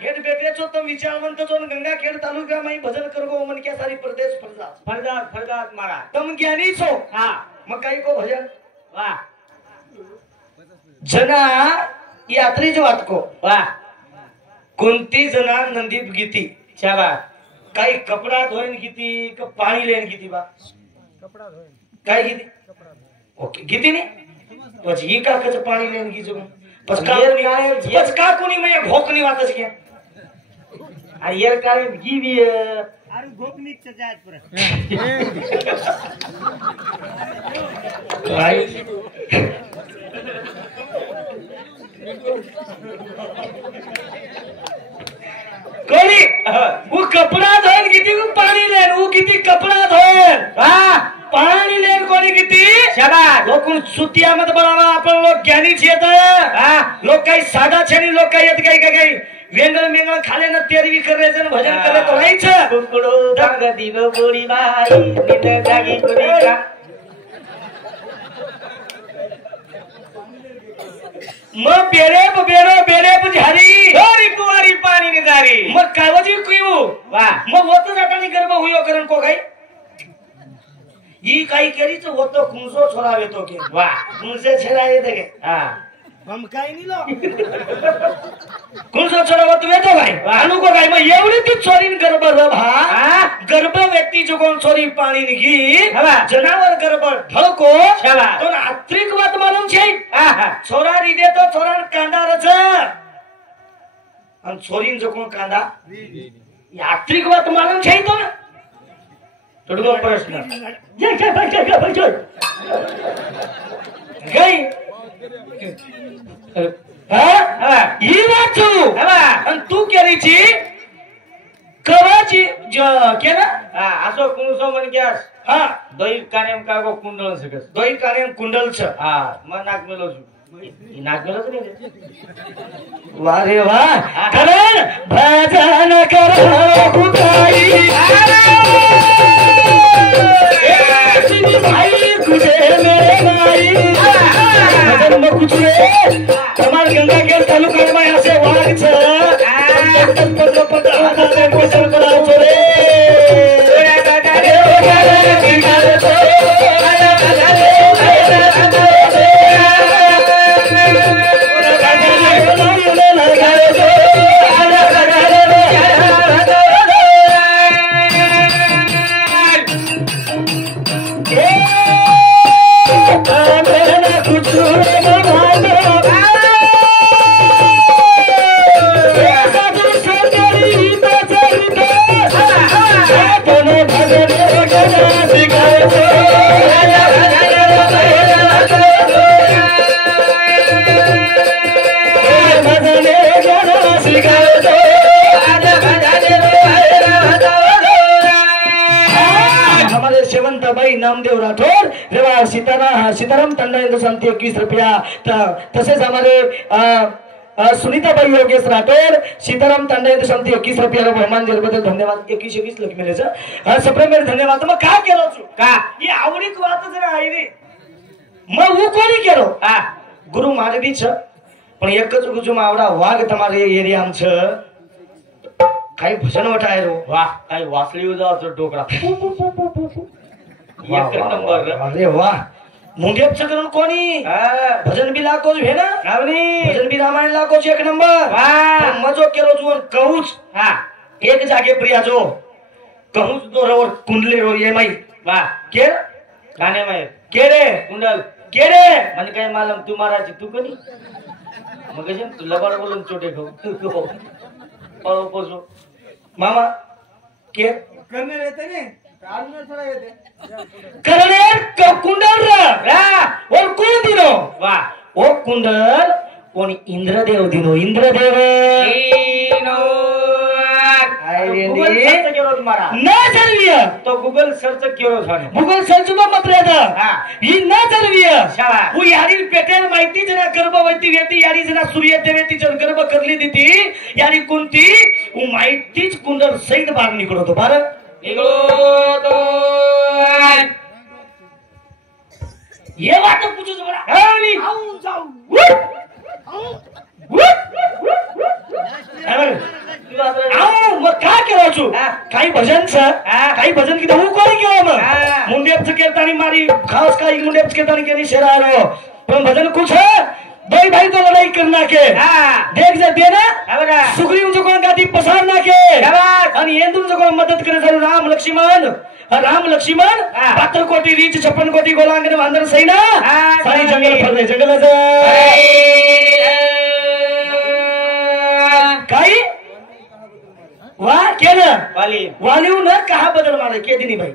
Head बेटेचो तो विचारवंत जो गंगाखेड तालुका में भजन करगो मन क्या सारी प्रदेश फरदात फरदात मारा तुम ज्ञानी छो हां मग काही को भजन वाह जना यात्री जो वात को वाह कोणती जना नंदीत गीती शाबास काही कपडा धोईन गीती का पाणी लेन गीती बा कपडा धोईन काय गीती ओके गीती नहीं तो जी का कच पाणी लेन गीजो पच का कोणी मैं भोकनी वातच घ्या अरे यार काय गीवी अरे भोकनीच जात पर काय कोणी वो कपडा धोन किती पाणी लेन वो किती कपडा धोन हां पाणी लेन कोणी किती शाबास लोक सुतिया मत बनावा आपण लोक ज्ञानी छेत हां लोक काही साधा छेनी लोक काही येत काही वेंगळ मेंगळ खाले ना तेरवी करायचं ना भजन करत राहायचं कुकडो दंग दिनो गोडी बाई निंद जागी कोणी का मग बेरेप झाली गोरी कुवारी पाणी निजारी मग कावजी कुयू वा मग होत जातानी गर्भ होयो करण को काही ही काही केलीच होतो कुंसो छोरावे तो के वा कुंसे छेरा येते के हां हम काही नाही लो कुंसो छोरावा तू येतो काय अनु को काय मग एवढी ती चोरीन गर्भ र भा गर्भ व्यक्ती जो कोण चोरी पाणी निघी जनावर गर्भ ढळको तो आत्रिक वात मालूम छे छोरा रीदे तो छोरा कांदा रच आणि छोरीन जो कोण कांदा आत्रिक वात मालूम छे तो ना तोडगो प्रश्न गई ही वाचू आणि तू केलीची कवाची केला असो कुणसो म्हण गॅस हा दोई कानेम कागो कुंडल सकस दोई कानेम कुंडल छ हा म नाक मेलो छु नाक मेलो रे वाह रे वाह करण भजन करो कुकाई भाई तुझे मेरे भाई भजन में कुछ रे हमार गंगा के तालुका में ऐसे वाग छ पत्र क्वेश्चन कराओ छोरे नामदेव राठौर रेवा सीताराम तंडा सांगते 21 रुपया तसेच हमारे सुनीताबाई योगेश राठौर सीताराम तंडा सांगते 21 रुपया बहुमान दिल्याबद्दल धन्यवाद 21 लक्ष मिळेल सप्रेम धन्यवाद मग का केलो छु का ही आवडीक वात जरा आहे रे मग હું કોની કેરો આ ગુરુ મહારાજી છે પણ એક જ ગુજુ આવડા વાઘ તમારે એરિયામ છે કાઈ ભજન વટાયરો વાહ કાઈ વાસલી ઉજાવ છો ઢોકળા एक नंबर अरे वाह मुंगेप चक्रण कोणी भजन बी लाको है ना भजन बी रामायण लाको एक नंबर मजो केलो जो कहूच हां एक जागे प्रिया जो कहूच तो रोर कुंडले रो ये माई वाह के गाने में के रे कुंडल के रे मन काय मालूम तू महाराज तू कोणी मग जे तू लबाड बोलून चोटे खाऊ और पोसो मामा के करने रहते ने काढून थोडा येते करणे कुंडल रा और कोण दिनो वाह ओ कुंडल कोणी इंद्रदेव दिनो इंद्रदेव दिनो गूगल सर्च केरो तुम्हारा ना चलविया तो गूगल सर्च केरो झाने गूगल सर्च में मत रहता हां ही ना चलविया शाबाश वो यारी पेटेल माहिती जरा गर्भवती व्यक्ती यारी जरा सूर्य देवती जर गर्भ करली देती यारी कोणती वो माहितीच कुंडल सहित बाहेर निकलो तो बार निकलो तो ये बात तो पूछो जरा हां आऊं जाऊ मग काय केलं काही भजनचं काही भजन की હું કોઈ કેવો માં મુંડેપ કેતાની મારી ખાસ काही मुंडेप केतानी केली शरारो पण भजन कुछ है भाई भाई तो लड़ाई करना के देख जा देना सुग्रीव जो कोण गादी पसार ना के आणि येंदुन जो कोण मदत करे जरूर राम लक्ष्मण पात्र कोटी रीच 56 कोटी गोलांगन वांदर सैना सारी जंगल फरले जंगलाचं काही वा केलं वालीव न कहा बदल मारे केदिनी भाई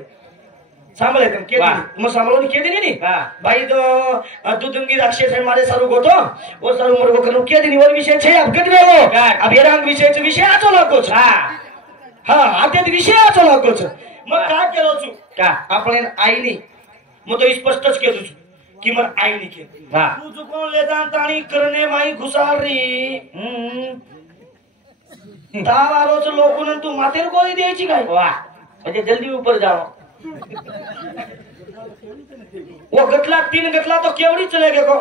सांभळे तुम केदिनी मग सांभळोनी केदिनी नी भाई तो दुदुंगी राक्षस मारे सारू गोतो वो सारू मुर्गो कनु केदिनी वर विषय छे अब कद रेगो अब येरांग विषय विषय आचो लागोच हा आते विषय आचो लागोच मग काय केलो छु का आपण आईनी मग तो स्पष्टच केलो छु की मग आईनी के तू जो कोण ले जातानी करणे माई घुसाल री तावारोच लोकून तू मातेर गोळी द्यायची काय वाह म्हणजे जल्दी ऊपर जाओ वो गतला 3 गतला तो केवड़ी चले गए को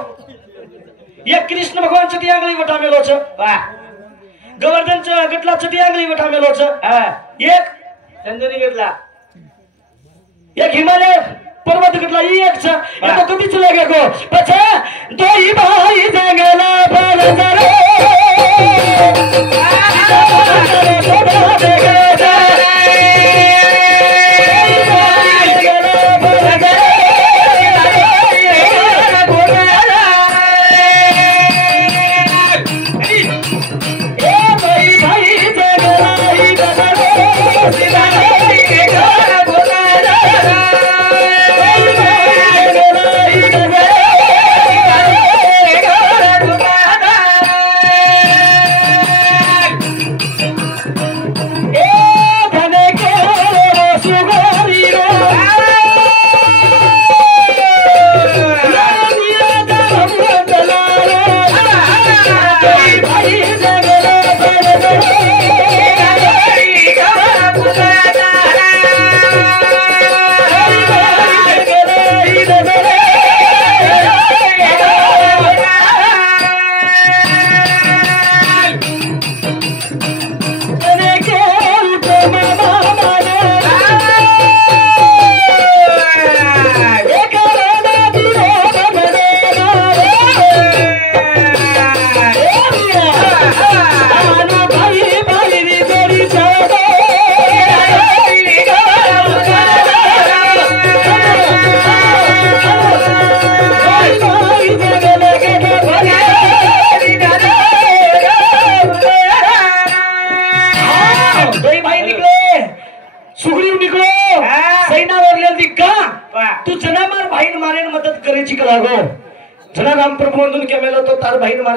ये कृष्ण भगवान चटी आंगली वटा मेलो छ वाह गोवर्धन च गतला चटी आंगली वटा मेलो छ एक चंदनी गतला एक हिमालय पर्वत गतला एक छ ये तो कभी चले गए को पछे दो ही भाई जंगला पर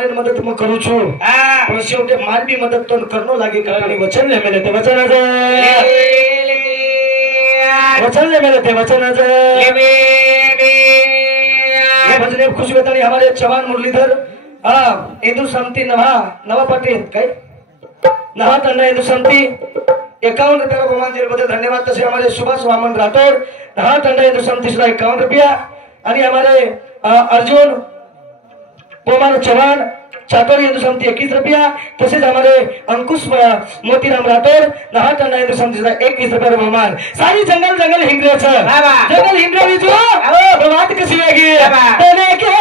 जरे मदद मग करू छु पण शेवटे मारबी मदद तो करनो लागे करणी वचन ले मेले ते वचनाचं ये भजने खुशी होतानी हमारे जवान मुरलीधर इंदू समती नवा पाटील काय नहा तंडा इंदू समती 51 रुपये गोमांजली बदल धन्यवाद तसे हमारे सुभाष वामन राठौड़ नहा तंडा इंदू समती 51 रुपया आणि हमारे अर्जुन पोमान चौहान चातोर हिंदू समिति 21 रुपया तसेच हमारे अंकुश मोतीराम राठौर नहा टंडा हिंदू समिति 21 रुपये बहुमान सारी जंगल हिंगरे जंगल हिंगरे जो बात कशी वेगळी तने के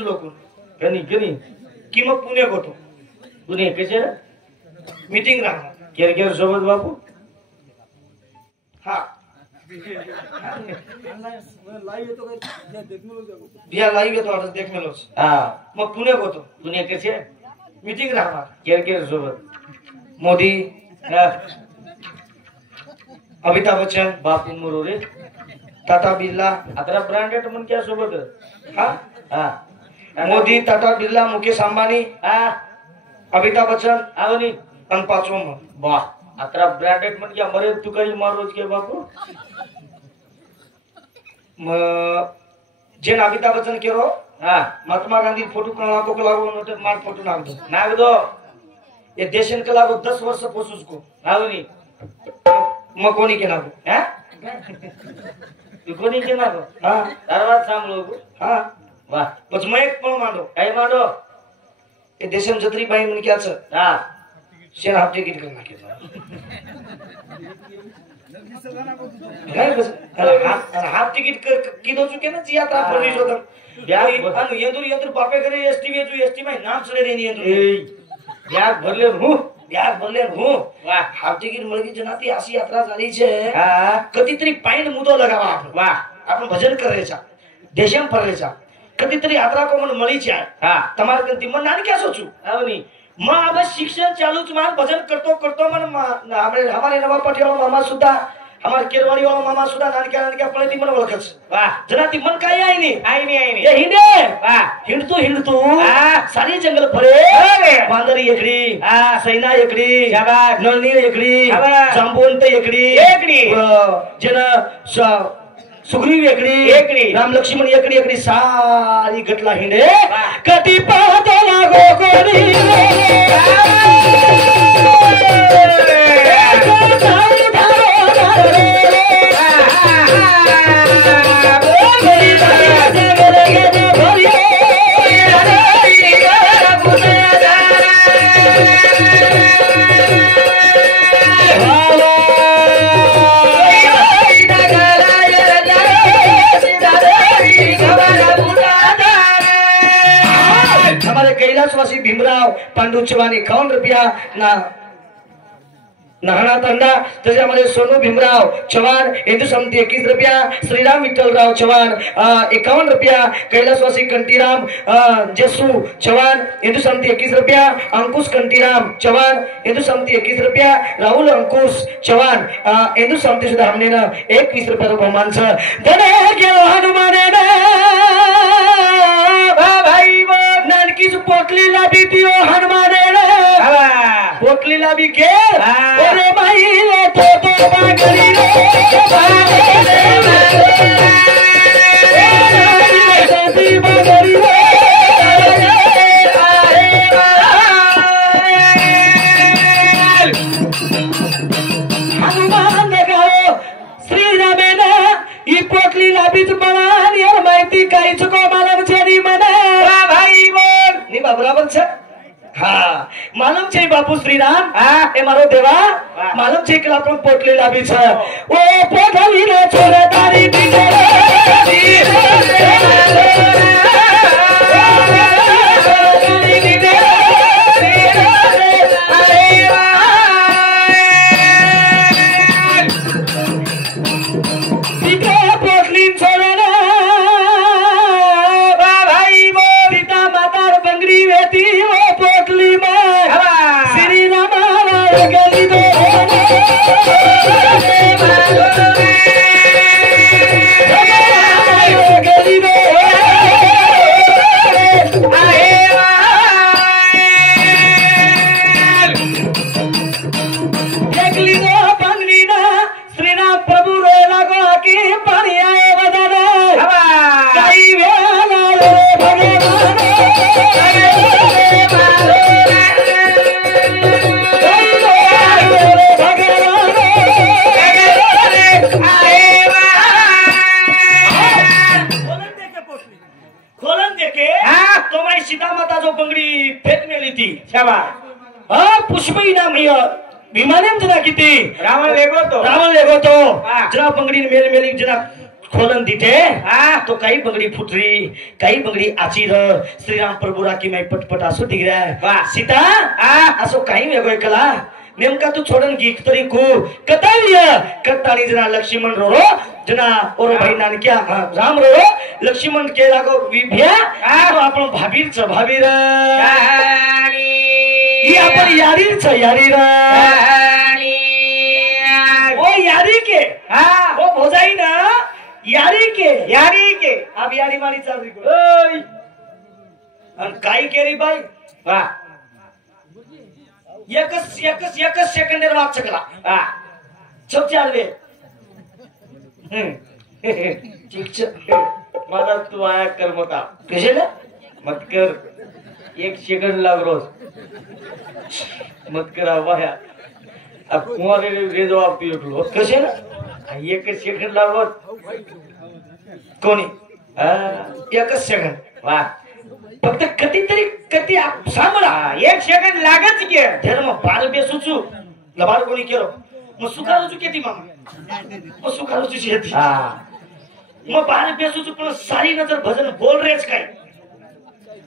उजलो कोण कनी की मग पुणे गोतो पुणे कसे मीटिंग राहणार केरकेर सोबत बापू हा बिया लाईव्ह येतो आता देख मेलोच हा मग पुणे गोतो पुणे कसे मीटिंग राहणार केरकेर सोबत मोदी हा. अमिताभ बच्चन बापू मुरोरे टाटा बिर्ला अकरा ब्रँडेड म्हण क्या सोबत हा हा मोदी टाटा बिर्ला मुकेश अंबानी हा अमिताभ बच्चन आवनी आणि पाचवं मग बा अकरा ब्रँडेड म्हण क्या मरे तू काही मारोज के बापू मग जे अमिताभ बच्चन केरो हा महात्मा गांधी फोटो नाको को लागो नोटे मार फोटो नाम दो नाग दो ये देशन के लागो 10 वर्ष पोसूस को आवनी मग कोणी के नाको हा तू कोणी के नागो हा दरवाज सांगलो हा वाह बस मैं एक पण मांडो काय मांडो ये देशन जत्री बाई म्हण क्याच हा शेन हाफ तिकीट करना के काय बस हाफ तिकीट किदो चुके ना जी यात्रा फरली जो तर यंदूर बापे करे एसटी में नाम चले रेनी यंदूर याग भरले हूँ यार बोलले હું वाह હાફ ટિકિટ મળી જનાતી આસી યાત્રા ચાલી છે હા કદીતરી પાઈન મુદો લગાવા આપણે वाह આપણે ભજન કરે છે દેશમ ફરે છે કદીતરી યાત્રા કો મને મળી છે हा તમાર કંતી મન નાની ક્યાં સોચું आवनी માં હવે શિક્ષણ ચાલુ જ માર ભજન કરતો મને આપણે हमारे नवा पटेल मामा सुद्धा हमारे केरवाड़ी वाला मामा सुद्धा नानक्या पळेती मन ओळखच वाह जनाती मन काय आहे नी आईनी ये हिंडे वाह हिंडतो हा. सारी जंगल फरे अरे. मांदरी एकडी हा. सैना एकडी शाबास. नळनी एकडी शाबास. जांबवंत एकडी जन सुग्रीव एकडी राम लक्ष्मण एकडी सारी गटला हिंडे वाह. कटी पाहतो लागो कोणी हमारे कैलाशवासी भीमराव पांडू चव्हाण 51 रुपया ना नहाना तंडा तसे हमारे सोनू भीमराव चव्हाण हिंदू समिति 21 रुपया श्रीराम विठ्ठलराव चव्हाण 51 रुपया कैलाशवासी कंटीराम जसू चव्हाण हिंदू समिति 21 रुपया अंकुश कंटीराम चव्हाण हिंदू समिति 21 रुपया राहुल अंकुश चव्हाण हिंदू समिति सुद्धा हमने 21 रुपया बहुमान छ धने गेलो हनुमाने भाई नानकी पोटली लाभी दियो हनुमाने पोटली लाभी के अरे भाई ले तो बागरी रे बागरी रे हनुमान लगाओ श्री रामेना ही पोटली लाभीच मला यार माहिती काहीच को मला छेडी मने भाई बोल नी बराबर छे हाँ मालूम छे बापू श्रीराम ए मारो देवा मालूम छे कि आपण पोटली लाभी छ ओ पोटली ने छोरे तारी पोटली छोरे भाई वो सीता माता बंगड़ी वेती पोटली में श्री राम गली दो गली दो गली दो बंगड़ी ना श्री राम प्रभु रो लगो की पानी आए बदले कई वेला रे भगवान खोलन देके तो मैं सीता माता जो बंगड़ी फेंक में ली थी पुष्पी नाम विमाने जना किती रावण लेगो तो जना बंगड़ी मेल मेली जना खोलन दिते तो काही बंगडी फुटरी काही बंगडी आचीर श्रीराम प्रभू राखी माई पटपट असो दिगऱ्या सीता असो काही वेगळे कला नेमका तू छोडन गीक तरी को कताळिया कताळी जना लक्ष्मण रो जना और भाई नानक्या राम रो लक्ष्मण के लागो विभ्या तो आपण भाबीर छ भाबीर ही आपण यारीर छ यारीर ओ यारी के ओ भोजाई ना यारी के अब यारी मारी चल रही ओय अन काय केरी बाई वाह एकच सेकंडर वाच सकला चुप चालले ठीक छ मला तू आया कर मता कशे ना मत कर 1 सेकंड लाग रोज मत करा वाया अब कुमार रे जवाब तू एकलो कशे ना 1 सेकंड लाग रोज कोणी एकच सेकंड वाह फक्त कधीतरी कधी सांभळा 1 सेकंड लागत की धर्म बार बेसुचू लबार कोणी केलो मग सुखारूचू केती मग सुखारूचू शेती मग बार बेसुचू पण सारी नजर भजन बोल रेच काय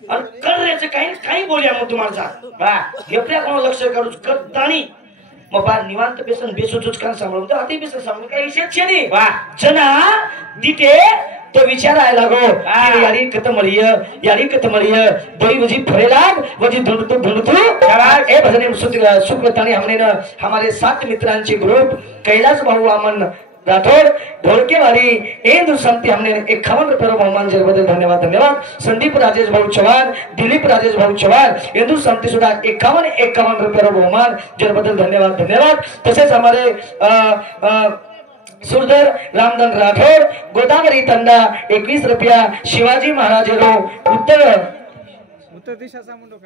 आणि कर रेच काही बोलया मग तुम्हाला हेपऱ्या कोण लक्ष काढूच करतानी मग बार निवांत बेसन बेसुचूच कान सांभाळून तर आधी बेसन सांभाळून काही विषयच छेनी जना दिते तो विचारायला लागो यारी कतमलिय दोई वजी फरेलाग वजी ढूंढतू ए भजने सुकृताने हमने न हमारे 7 मित्रांचे ग्रुप कैलाश भाऊ वामन राठौर ढोलके वाली इंदु संती हमने 51 रुपये बहुमान बदल धन्यवाद संदीप राजेश भाऊ चव्हाण दिलीप राजेश भाऊ चव्हाण इंदु संती सुद्धा 51 रुपये बहुमान बदल धन्यवाद तसेच हमारे सुरधर रामधन राठौर गोदावरी तंडा 21 रुपया शिवाजी महाराज रो उत्तर दिशा समूह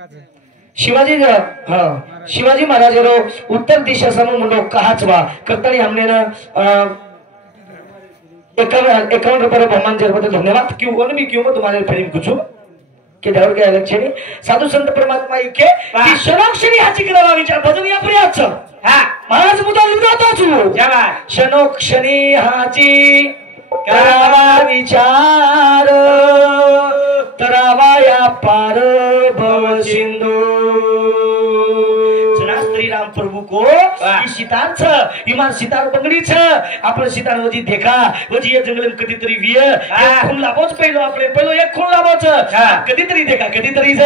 शिवाजी महाराज रो उत्तर दिशा समूह मुंडो कहाचवा करतानी हमने न 51 रुपये बहुमान बदल धन्यवाद क्यों तुम्हारे फिल्म कुछ के ध्यान के लक्षणी साधु संत परमात्मा इके की शनोक्षणी हाची करावा विचार भजन या पर्याच महाराज मुद्दा लिहितो छु शनोक्षणी हाची करावा विचार तरावा या पार भव सिंधू जना श्रीराम प्रभु को ई सितार छ इमार सितार बंगडी छ आपण सितार वजी देखा वजी या जंगल में कधीतरी विय एक खून लाबोच पहिलो एक खून लाबोच कधीतरी देखा कधीतरी छ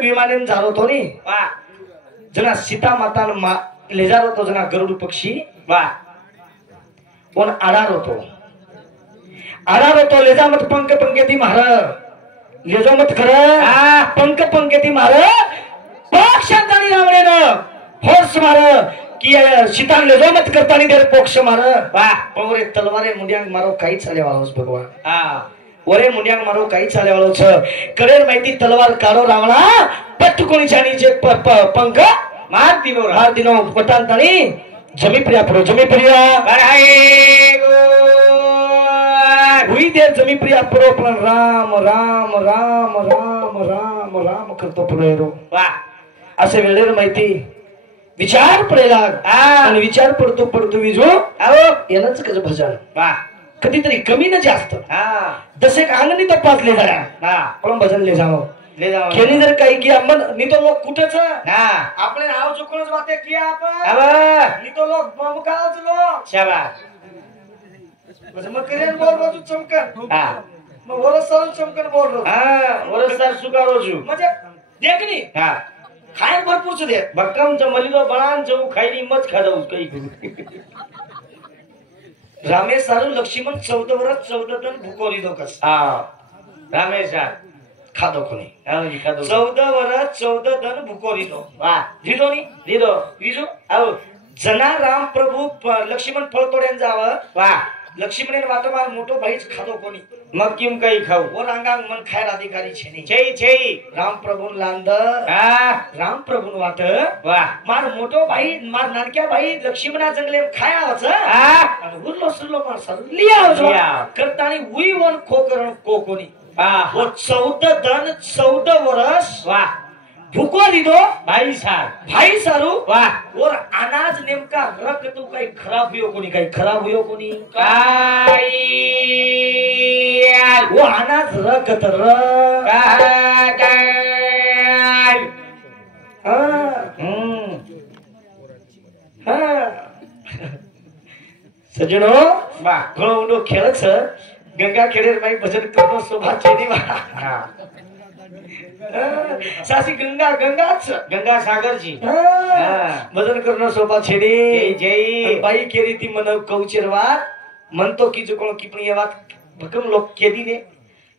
विमानेन झालो तो नी जना सीता माता ले जा तो जना गरुड पक्षी पण आडार होतो ले जा मत पंख पंखेती मार ले जा मत खर पंख पंखेती मार पक्षांतानी रावणे न फोर्स मार की सीता ले जा मत करतानी देर पोक्ष मार पवरे तलवारे मुंड्यांग मारो काही चाले वालोस भगवान ओरे मुंड्यांग मारो काही चाले वालो छ करेर माहिती तलवार काढो रावणा पट्ट कोणी जानीचे पंख मार दिनो पटांतानी जमी प्रिया हुई दे जमी प्रिया परो पण राम राम राम राम राम राम करतो पुढे असे वेळेवर माहिती विचार पडेला आणि विचार पडतो विजो येणच कसं भजन कधीतरी कमी न जास्त जसे अंगणी तपासले जाया पण भजन ले जाओ केली जर काही की आपण नी तो लोक कुठेच आपले नाव चुकूनच वाटे की आपण नी तो लोक बमकाच लोक शाबास मग करेन बोल रोजू चमकन हा मग वरस सारू चमकन बोल रोज हा वरसार सुका रोजू म्हणजे देखनी हा खाय भरपूर छु दे भक्कम चमली तो बनान जो खाईनी मत खादा काही रामेश सारू लक्ष्मण 14 वर्ष 14 टन भुकोरी दोकस हा रामेशा खादो कोणी आम्ही खादो 14 वर्ष 14 टन भुकोरी दो वा दिदो नी दिदो विजो आहो जना राम प्रभू लक्ष्मण फळतोड्यान जावं वा लक्ष्मणेन वाटमार मोठो भाईच खादो कोणी मग किम काही खाऊ व रांगांग मन खायर अधिकारी छे नी छेई छेई राम प्रभून लांद हा राम प्रभून वाट वा मार मोठो भाई मार नानक्या भाई लक्ष्मणा जंगले खाया वच हा आणि उरलो सुरलो मार सर लिया वच लिया. करतानी उई वन खोकरण कोकोनी हा वो 14 धन 14 वर्ष वा भूको दीदो भाई सार भाई सारू वा और अनाज नेमका रख तू काही खराब हुयो कोणी काही खराब हुयो कोणी काय वो अनाज रख तर काय सजनो वा घणो ऊंडो खेळ छ गंगा खेडेर माई भजन करनो शोभा छेनी वा हा सासी गंगा गंगाच गंगा सागरची भजन करनो शोभा छेनी जय जय बाई केरी ती मन कौचरवात म्हणतो की जो कोण किपणी ये वात भकम लोक केदी ने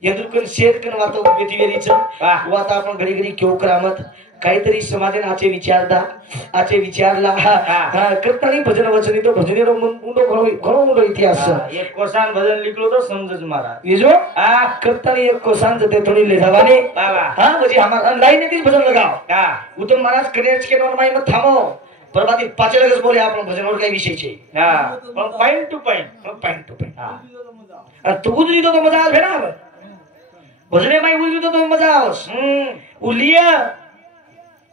यदुकन शेर कन वातो बेटी वेरीच वाता आपण घडी घडी क्यों करामत काहीतरी समाधान आचे विचारला हा करतानी भजन वचनी तो भजनेरो मुंडो घणो मुंडो इतिहास एक कोसान भजन लिखलो तो समजच मारा ये जो करतानी एक कोसान जते थोड़ी ले जावाने हां म्हणजे हमारा लाइन ने भजन लगाओ हा उत्तम महाराज कनेच के नोन माई मत थामो प्रभाती पाचे लगस बोले आपण भजन और काही विषय छे हा पण पॉइंट टू पॉइंट हा आणि तू उजली तो मजा आवे ना भजने माई उजली तो मजा आवस उलिया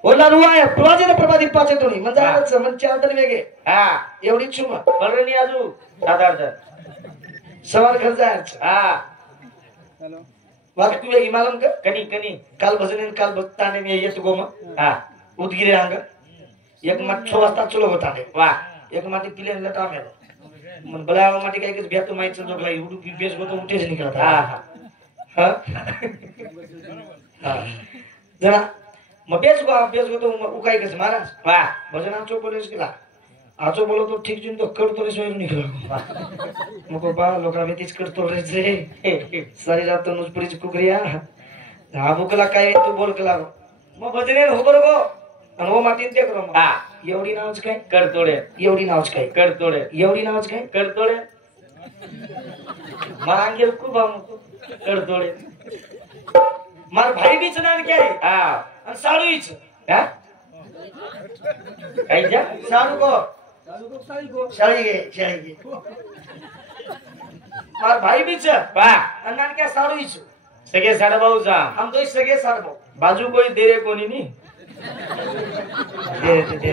ओला रुवाय प्रभाती पाचे तोनी मजा आवस मन चार तरी वेगे हा एवढी छुमा परणी आजू साधारण सवाल कर जायचं हा वाट तू वेगी मालूम का कनी कनी काल भजने काल भक्ताने मी येत गोमा हा उदगिरे अंग एक मठ 6 वाजता चलो होता ने वा एक माटी पिले लटा मेलो मन बला माटी काही के भेट माई चलो गलाई उडू बेस गो तो उठे से निकलता हा हा हा जरा मग बेस गो तो उकाई के महाराज वा भजन आचो बोले केला आचो बोलो तो ठीक जुन तो करतो रे सोय निकलो मको बा लोका बेतीच करतो रे जे सारी रात तो नुसपडीच कुकरिया हा बुकला काय तू बोल केला मग भजने हो बरोबर आणि वो मातीन ते करो हा एवढी नावच काय करतोडे एवढी नावच काय करतोडे एवढी नावच काय करतोडे मांगेर खूप करतोडे मार भाई बीच नान क्या है हा आणि साळूच हा काय जा साळू को शाळी गे मार भाई बीच वा आणि नान क्या साळूच सगळे साडभाऊचा हम तो सगळे साळ भाऊ बाजू कोई दे रे कोणी नी दे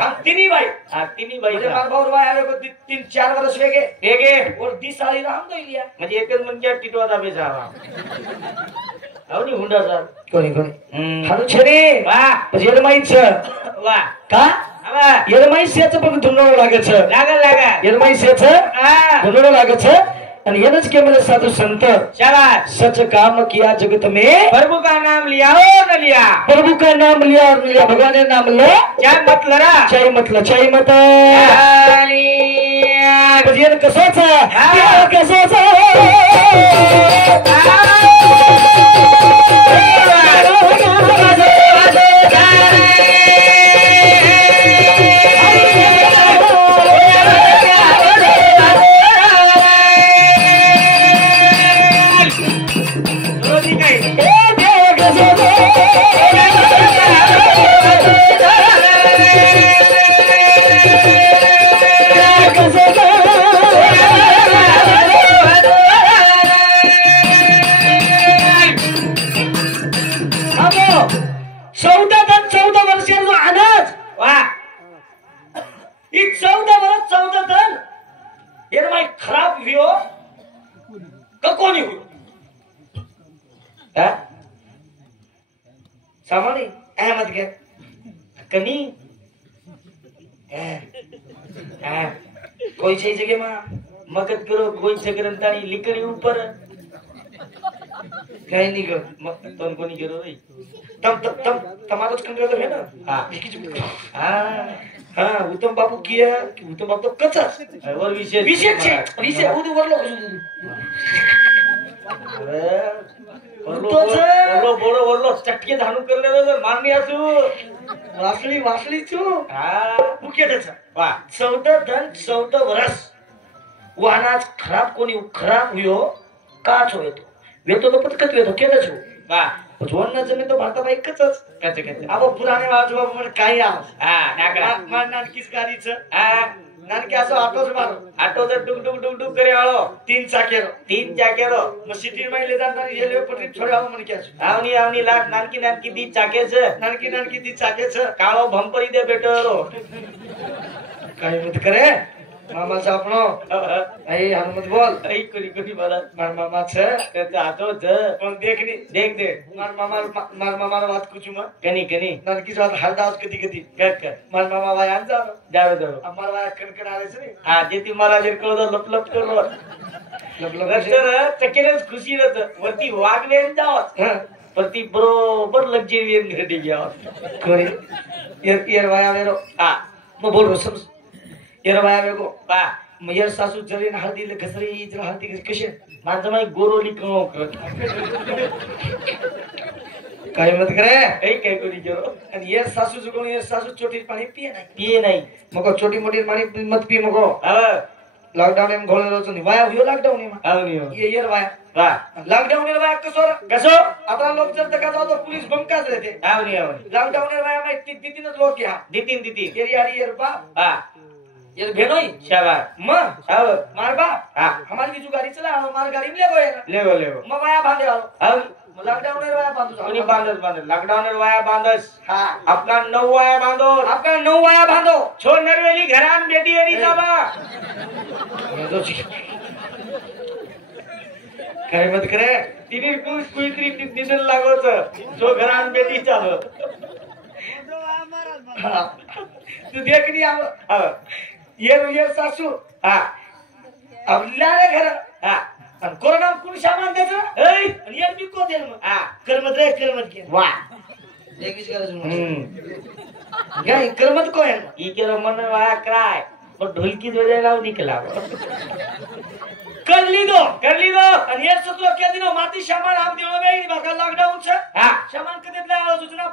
हम तिनी भाई हा तिन्ही बाई म्हणजे मार भाऊ भाई आले को 3-4 वर्ष वेगे वेगे और 20 साली राम तो लिया म्हणजे एकच म्हणजे टिटवादा बेजावा हो नी हुंडा सर कोणी हारू छरे वा म्हणजे माईच वा का वा येरमाईसेचं पण धुंडो लागेच लागा येरमाईसेचं धुंडो लागेच आणि येनच के मेरे साधु संत शाबाश सच काम किया जगत में प्रभु का नाम लिया हो न लिया प्रभु का नाम लिया और लिया भगवान ने नाम ले क्या मत लरा चाय मत भजन कसोच कसोच खराब हुयो कोणी हुयो सामानी अहमद के कनी कोई छे जगह में मगत करो कोई चक्रंतानी लिकड़ी ऊपर कहीं नहीं करो तोन को नहीं करो भाई तम तमारो कंट्रोल है ना हाँ हाँ उत्तम बापू किया उत्तम बापू तो कच्चा और विशेष विशेष विशेष वो तो वरलो बोलो चटके धानू करले मारणी असू वासली चू हाँ मुख्य त्याचा वा 14 वर्ष वो अनाज खराब हुयो काच होयो तो वेतो तो पटकत वेतो केदा छु वा जोन जमीन तो भारता भाई कच अब पुराने वाजवा मन काय आ हां नागरा मारणार किस गाडीच हां नानके असो ऑटो से मारो ऑटो से डुक डुक करे आलो 3 चाकेरो म सिटी में ले जाता रेलवे पटरी छोड़े आओ मन क्या आवनी लाग नानकी दी चाके छे नानकी दी चाके छे काळो भंपरी दे बेटरो काय मत करे मामा से अपनो ए हनुमत बोल ए कोनी बोला मार मामा छे ते आतो छे पण देखनी देख मार मामा बात कुछ म कनी नानकी साथ हरदास कदी कर मार मामा भाई आन जाओ अमर भाई कणकण आले छे हां जेती महाराज कळो लप करो रस्तर चकेरच खुशी रहत वरती वागवेन जाव प्रति बरोबर लग्जरियन घडी गया कोरी यर भाई आवेरो हां म बोल रो सब यर भाई आवेको बा मयर सासू जरीन हळदी ले घसरी जरा हळदी कशे माझं माई गोरोली कळो करत काय मत करे काय कोनी करो आणि यर सासू जुगोन यर सासू छोटी पाणी पिए नाही मको छोटी मोटी पाणी मत पी मको हां लॉकडाउन में घोळे रोज नि वाया हुयो लॉकडाउन में आवनी ये यर वाया वा लॉकडाउन में वाया कसो आता लोग जर तक जाओ तो पुलिस बमकाच रहते आवनी लॉकडाउन में वाया में तीन लोग क्या दितीन यर यारी यर बाप हां यर भेनोई शाबाश म मार बाप हां हमारी की जो गाड़ी चला हमार गाड़ी में ले लेगो म वाया बांधे वालो हां लॉकडाउन में वाया बांधो कोनी बांधस लॉकडाउन में वाया बांधस हां आपका 9 वाया बांधो छो नरवेली घरान बेटी हरी बाबा काय मत करे तिने कुईत्री निधन लागोच छो घरान बेटी चालो तू देखनी आव ये सासू हां अब लारे घर हां आणि कोरोना कोण सामान द्यायचं ए आणि यार मी को देल मग हां करमत के वा देखीच गरज काय करमत को है ई केरो मन वाया क्राय और ढोलकी बजायला निकला कर ली दो आणि यार सतो के दिनो माती सामान आम दिनो में बाका लॉकडाउन छ हां सामान कदेतला सूचना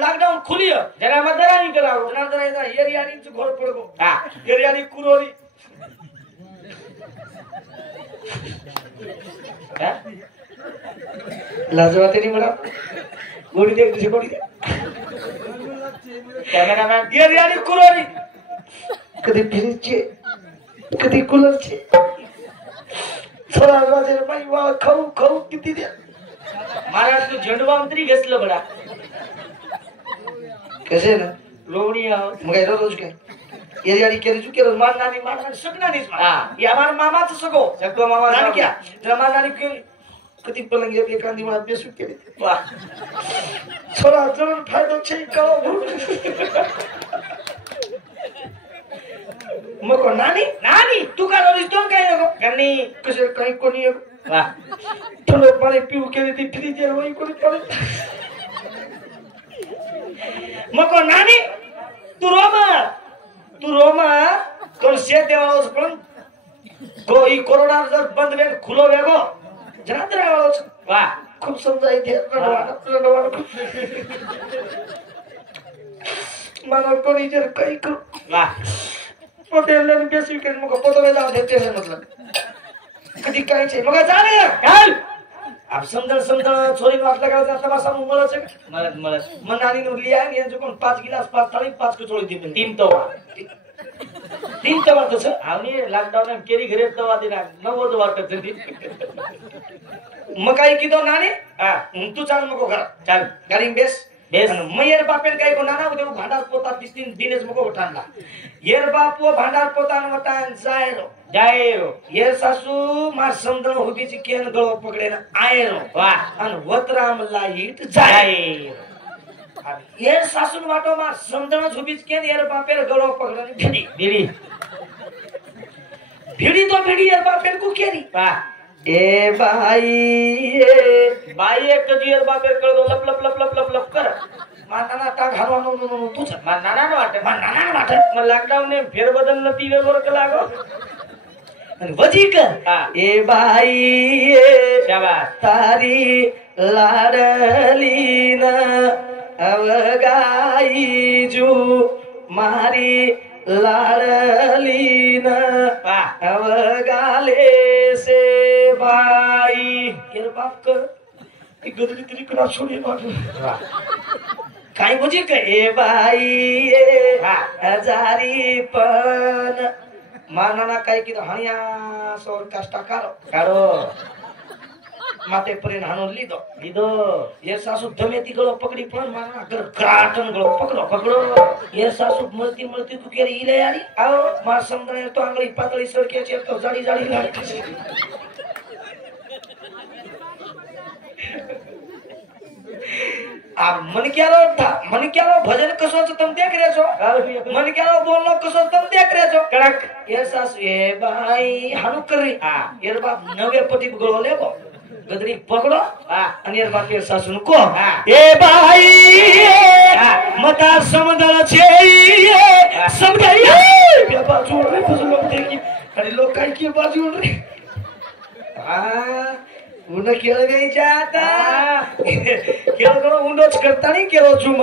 लॉकडाउन खुलियो जरा मदरा निकला जनार्दन यार यारींच घोर पडगो हां यार यारी कुरोरी लाजवाते नहीं बड़ा गोड़ी देख कैमरामैन ये यानी कुरोरी कधी फ्रीजचे कधी कूलरचे थोडा वाजेर बाई वा खाऊ किती द्या महाराज तू झंडवांतरी घेतलं बडा कसे ना लोणी मग रोज काय ये यानी केली चुके रोज मारणारी सकना नाही हां या हमारा मामाचं सगो मामा नानी क्या जरा मारणारी केली कधी पलंगी एखादी मला बेसू केली वा थोडा जण फायदा छे का मग नानी तू का रोज तो काय नको कनी कसे काही कोणी वा थोडं पाणी पिऊ केली ती फ्रीजर वही कोणी पाणी मग नानी तू रोमा कोण शेत देवाळोस पण कोई कोरोना जर बंद वेग खुलो वेगो जनार्दन वाळोस वा खूप समजायते रडवाड मला कोणी जर काही करू वा पटेल बेसी के मग पदवे जाऊ देते है मतलब कधी काय छे मग जा रे चल आप समझ छोरी वाटला का जाता बसा मुमळच मळत मनानी नु लिया ने जो कोण 5 गिलास 5 थाळी 5 कचोळी दिली 3 तवा 3 तवा तसं आवनी लॉकडाउन में केरी घरे तवा दिना 90 वाटत ती मग काय किदो नानी हां तू चाल मको घर चल गाडी बेस बेस मयर बापेन काय को नाना उदे भांडार पोता 3 दिनेच मको उठानला येर बाप वो भांडार पोता न वटान जायरो ये सासू मा समदण होबीची केन गळो पकडेन आयरो वा अन वतराम लाईट जाय ये सासून वाटो मा समदण होबीच केन येर बापेर गळो पकडेन भिडी भिड़ी तो भिड़ी यार बापेर को केरी ए बाई बाई एक जीर बापेर कळदो लप लप लप लप लप लप कर मानाना ता घालवानो तुझ नाना वाटत नाना वाटत मग लॉकडाऊन ने फेरबदल न ती वर का लागो आणि वजीक ए बाई शाबास तारी लाडली न अवगाई जू मारी लाडली न अवगाले से बाई यार बाप कर गदरी तरी करा सोडी काय बुझी का ए बाई हजारी पण मानाना काय की हानिया सोर कष्टा काढो माते परीन हाणून लिदो ये सासू धमे ती गळो पकडी पण माना कर क्राटन गळो पकड़ो ये सासू मळती तू केरी इले यारी आओ मा समदने तो आंगळी पातळी सडक्याची तो जाडी लागते आ मन क्यारो भजन कसो तम देख रहे छो मन क्यारो बोलनो कसो तम देख रहे छो कड़क ये सासू ए भाई हाणू करी यार बाप नवे पटी गळो लेगो गदरी पकड़ो आणि यार बाप सासू को ए भाई मता समदळ छे समजाई बे बाजू रे लोग देखी अरे लोग काय की बाजू रे उन खेळ घ्यायच्या आता खेळ करो उंडोच करता नाही केलो चुम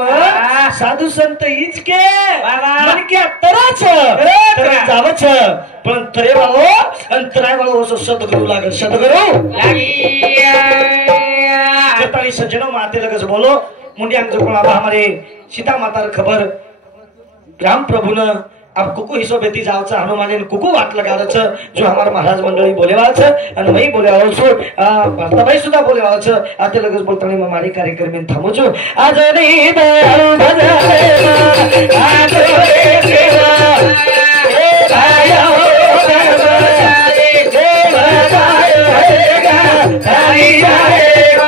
साधू संत इचके मनक्या तराच जावच पण तरे वाळो अंतराय वाळो असं सतगुरु लागल सतगुरु लागी जताई सज्जनो माते लगस बोलो मुंडी आम जो बाबा हमारे सीता माता खबर राम प्रभु न अब कुकु हिसो बेती जावचा हनुमाने कुकु वाट लगावच जो हमार महाराज मंडळी बोलेवाच आणि मई बोलेवाच भरताबाई सुद्धा बोलेवाच आते लगेच बोलताना मग मारी कार्यक्रम थांबवचो आज रे दयाळु भजरे आज रे देवा हे दया हो दरबारे देव दया जाएगा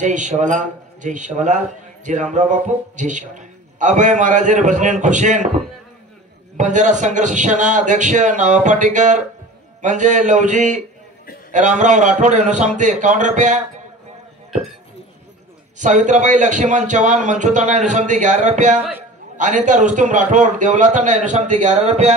जय शिवलाल जय रामराव बापू जय शिवलाल अभय महाराज भजनेन खुशेन बंजारा संघर्ष सेना अध्यक्ष नावा पाटीकर म्हणजे लवजी रामराव राठोड यांना सांगते 51 रुपया सावित्राबाई लक्ष्मण चव्हाण मंचुताना यांना सांगते 11 रुपया अनिता रुस्तुम राठोड देवलाताना यांना सांगते 11 रुपया